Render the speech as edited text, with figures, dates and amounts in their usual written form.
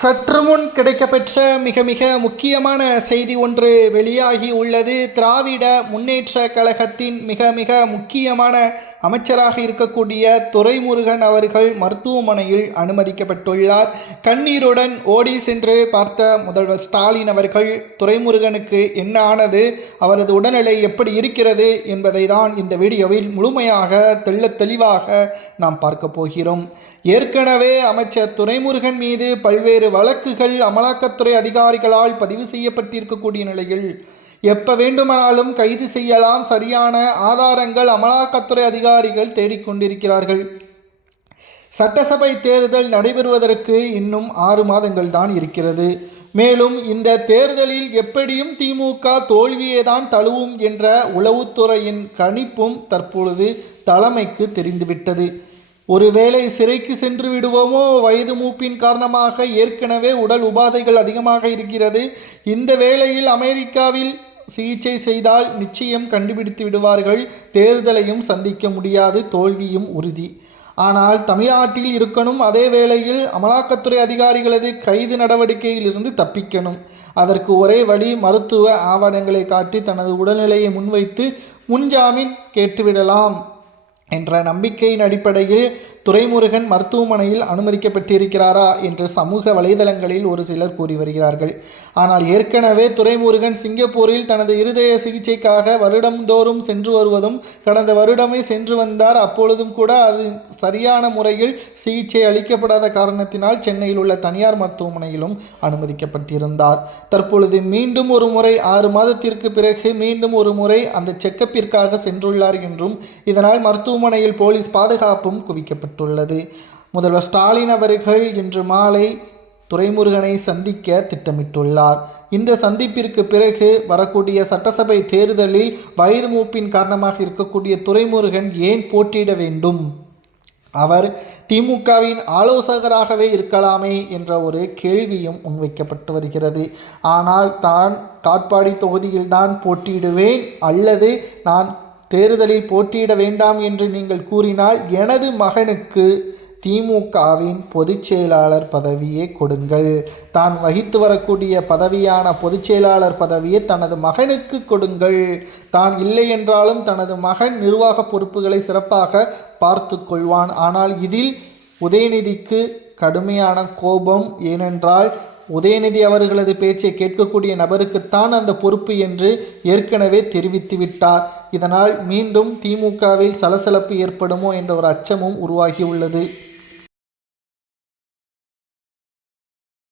சற்று முன் கிடைக்கப்பெற்ற மிக மிக முக்கியமான செய்தி ஒன்று வெளியாகி உள்ளது. திராவிட முன்னேற்ற கழகத்தின் மிக மிக முக்கியமான அமைச்சராக இருக்கக்கூடிய துரைமுருகன் அவர்கள் மருத்துவமனையில் அனுமதிக்கப்பட்டுள்ளார். கண்ணீருடன் ஓடி சென்று பார்த்த முதல்வர் ஸ்டாலின் அவர்கள் துரைமுருகனுக்கு என்ன ஆனது, அவரது உடல்நிலை எப்படி இருக்கிறது என்பதை தான் இந்த வீடியோவில் முழுமையாக தெளிவாக நாம் பார்க்க போகிறோம். ஏற்கனவே அமைச்சர் துரைமுருகன் மீது பல்வேறு வழக்குகள் அமலாக்கத்துறை அதிகாரிகளால் பதிவு செய்யப்பட்டிருக்கக்கூடிய நிலையில் எப்ப வேண்டுமானாலும் கைது செய்யலாம், சரியான ஆதாரங்கள் அமலாக்கத்துறை அதிகாரிகள் தேடிக்கொண்டிருக்கிறார்கள். சட்டசபை தேர்தல் நடைபெறுவதற்கு இன்னும் 6 மாதங்கள் தான் இருக்கிறது. மேலும் இந்த தேர்தலில் எப்படியும் திமுக தோல்வியே தான் தழுவும் என்ற உளவுத்துறையின் கணிப்பும் தற்பொழுது தலைமைக்கு தெரிந்துவிட்டது. ஒருவேளை சிறைக்கு சென்று விடுவோமோ, வயது மூப்பின் காரணமாக ஏற்கனவே உடல் உபாதைகள் அதிகமாக இருக்கிறது. இந்த வேளையில் அமெரிக்காவில் சிகிச்சை செய்தால் நிச்சயம் கண்டுபிடித்து விடுவார்கள். தேர்தலையும் சந்திக்க முடியாது, தோல்வியும் உறுதி. ஆனால் தமிழ்நாட்டில் இருக்கணும், அதே வேளையில் அமலாக்கத்துறை அதிகாரிகளது கைது நடவடிக்கையிலிருந்து தப்பிக்கணும். அதற்கு ஒரே வழி மருத்துவ ஆவணங்களை காட்டி தனது உடல்நிலையை முன்வைத்து முன்ஜாமீன் கேட்டுவிடலாம் என்ற நம்பிக்கையின் அடிப்படையில் துரைமுருகன் மருத்துவமனையில் அனுமதிக்கப்பட்டிருக்கிறாரா என்று சமூக வலைதளங்களில் ஒரு சிலர் கூறி வருகிறார்கள். ஆனால் ஏற்கனவே துரைமுருகன் சிங்கப்பூரில் தனது இருதய சிகிச்சைக்காக வருடந்தோறும் சென்று வருவதும் கடந்த வருடமே சென்று வந்தார். அப்பொழுதும் கூட அது சரியான முறையில் சிகிச்சை அளிக்கப்படாத காரணத்தினால் சென்னையில் உள்ள தனியார் மருத்துவமனையிலும் அனுமதிக்கப்பட்டிருந்தார். தற்பொழுது மீண்டும் ஒரு முறை 6 மாதத்திற்கு பிறகு மீண்டும் ஒரு முறை அந்த செக்கப்பிற்காக சென்றுள்ளார் என்றும் இதனால் மருத்துவமனையில் போலீஸ் பாதுகாப்பும் குவிக்கப்பட்டது. முதல்வர் ஸ்டாலின் அவர்கள் இன்று மாலை துரைமுருகனை சந்திக்க திட்டமிட்டுள்ளார். இந்த சந்திப்பிற்கு பிறகு வரக்கூடிய சட்டசபை தேர்தலில் வயது மூப்பின் காரணமாக இருக்கக்கூடிய துரைமுருகன் ஏன் போட்டியிட வேண்டும், அவர் திமுகவின் ஆலோசகராகவே இருக்கலாமே என்ற ஒரு கேள்வியும் முன்வைக்கப்பட்டு வருகிறது. ஆனால் தான் காட்பாடி தொகுதியில்தான் போட்டியிடுவேன் அல்லது நான் தேர்தலில் போட்டியிட வேண்டாம் என்று நீங்கள் கூறினால் எனது மகனுக்கு திமுகவின் பொதுச் செயலாளர் பதவியை கொடுங்கள், தான் வகித்து வரக்கூடிய பதவியான பொதுச் செயலாளர் பதவியை தனது மகனுக்கு கொடுங்கள், தான் இல்லை என்றாலும் தனது மகன் நிர்வாக பொறுப்புகளை சிறப்பாக பார்த்து கொள்வான். ஆனால் இதில் உதயநிதிக்கு கடுமையான கோபம். ஏனென்றால் உதயநிதி அவர்களது பேச்சை கேட்கக்கூடிய நபருக்குத்தான் அந்த பொறுப்பு என்று ஏற்கனவே தெரிவித்து விட்டார். இதனால் மீண்டும் திமுகவில் சலசலப்பு ஏற்படுமோ என்ற ஒரு அச்சமும் உருவாகியுள்ளது.